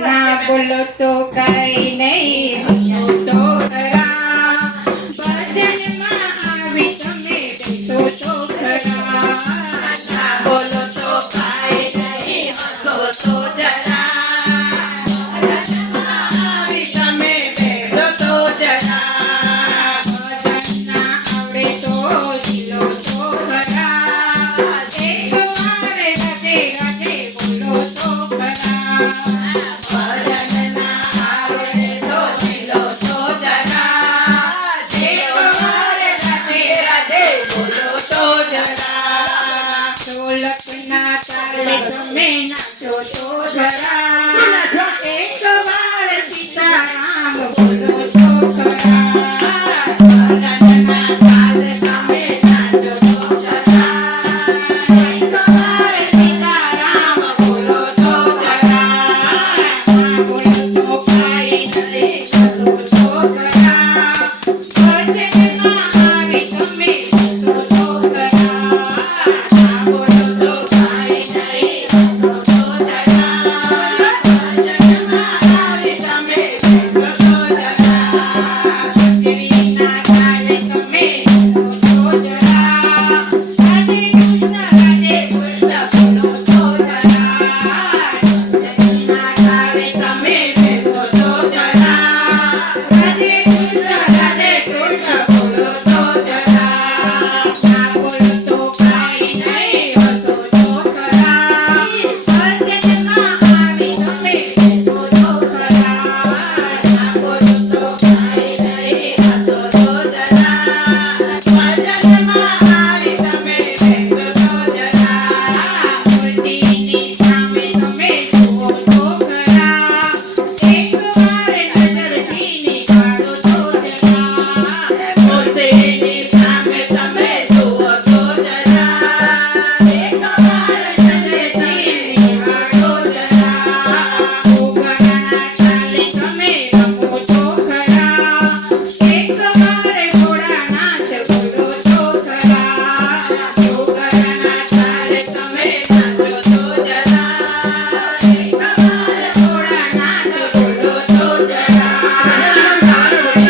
ના બોલો તો કઈ નહીં તો ખરા ભજનમાં આવી તમે બેસો તો ખરા ના બોલો તો કઈ નહીં હસો તો જરા ભજનમાં આવી તમે બેસો તો જરા ભજન ના આવડે તો જીલો તો ખરા એક વાર રાધે રાધે બોલો તો ખરા ભજન ના આવડે તો જીલો તો જરા એક વાર રાધે રાધે બોલો તો જરા ઢોલક ના તાલે તમે નાચો તો જરા એક વાર સીતારામ બોલો તો ખરા ભજનના તાલે તમે નાચો તો જરા એક વાર સીતારામ બોલો તો જરા બોલો તો કાઈ નહીં થતો તો ખરા ભજનમાં આવી તમે બેસો તો ખરા બોલો તો કાઈ નહીં હસો તો જરા ભજનમાં આવી તમે બેસો તો જરા કચેરીના તાલે તમે નાચો તો જરા રાધે કૃષ્ણ રાધે કૃષ્ણ બોલો તો જરા ભજનના તાલે તમે બેસો તો જરા રાધે કૃષ્ણ બોલો તો જરા ના બોલો તો કાઈ નહીં હસો તો ખરા ભજનમાં આવી તમે બેસો તો ખરા ના બોલો તો કાઈ નહીં હસો તો જરા ભજનમાં આવી તમે બેસો તો જરા મૂર્તિની સામે તમે જુઓ તો ખરા એક વાર નજરથી નિહાળો તો જરા મૂર્તિની સામે તમે જુઓ તો જરા એક વાર નજરથી નિહાળો જરા ઘોઘાના તાલે તમે રમો તો ખરા એક વાર ઘોડા નાચ બોલો તો ખરા ઘોઘાના તાલે તમે નાચો તો જરા એક વાર ઘોડા નાચ બોલો તો જરા તો